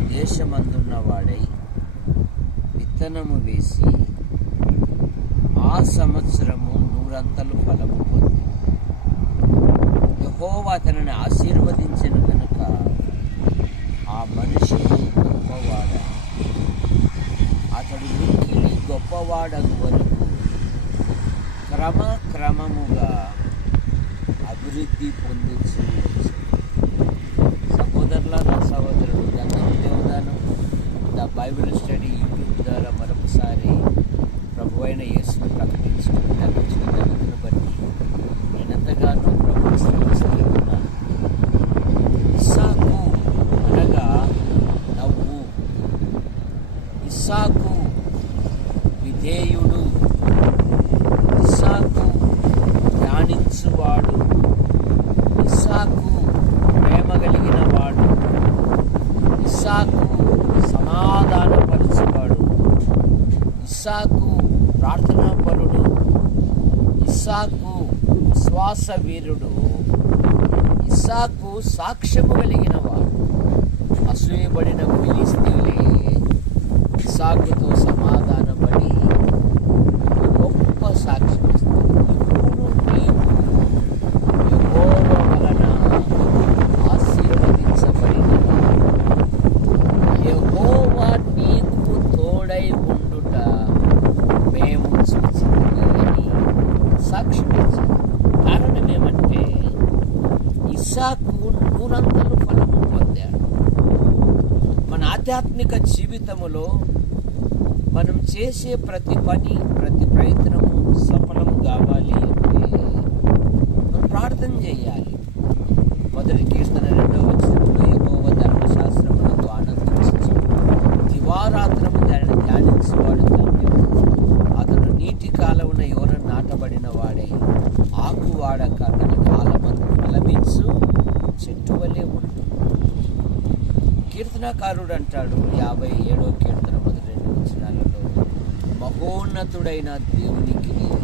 దేశమందున్నవాడై విత్తనము వేసి ఆ సంవత్సరము నూరంతలు ఫలము పొంది. యహోవా అతనిని ఆశీర్వదించిన కనుక ఆ మనిషి గొప్పవాడ? అతడు మిక్కిలి గొప్పవాడగు వరకు క్రమక్రమముగా అభివృద్ధి పొందుచు బైబిల్ స్టడీ యూట్యూబ్ ద్వారా మరొకసారి ప్రభు అయిన యేసును ప్రకటించుకుంటూ వచ్చిన జరుగుతున్న బట్టి నేను ఎంతగానో ప్రభు స్థితిస్తూ ఉన్నాను ఇస్సాకు అనగా నవ్వు. ఇస్సాకు విధేయుడు. ప్రార్థనాపరుడు ఇస్సాకు శ్వాస వీరుడు ఇస్సాకు సాక్ష్యము కలిగిన వాడు అసూయబడిన ఫిలిస్తీన్లే ఇస్సాకు నూరంతలు ఫలము పొందాడు మన ఆధ్యాత్మిక జీవితములో మనం చేసే ప్రతి పని ప్రతి ప్రయత్నము సఫలం కావాలి అంటే మనం ప్రార్థన చేయాలి. మొదటి కీర్తన రెండవ వచ్చినప్పుడు ఎక్కువ ధర్మశాస్త్రములతో ఆనందించు. దివారాత్రము దానిని ధ్యానించేవాడు ధన్యుడు అతడు నీటి కాలమున ఎవరు నాటబడిన వాడే ఆకు వాడక తన కాలమందు చెట్టు ఉంటుంది కీర్తనకారుడు అంటాడు యాభై ఏడో కీర్తన మొదటి రెండు వచనాలలో మహోన్నతుడైన దేవునికి నేను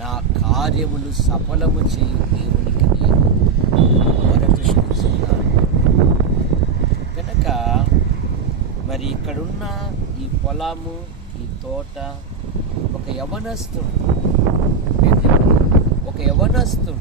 నా కార్యములు సఫలము చేయు దేవునికి నేను మొరపెట్టుచున్నాను కనుక మరి ఇక్కడున్న ఈ పొలము ఈ తోట ఒక యవనస్తుడు ఒక యవనస్తుడు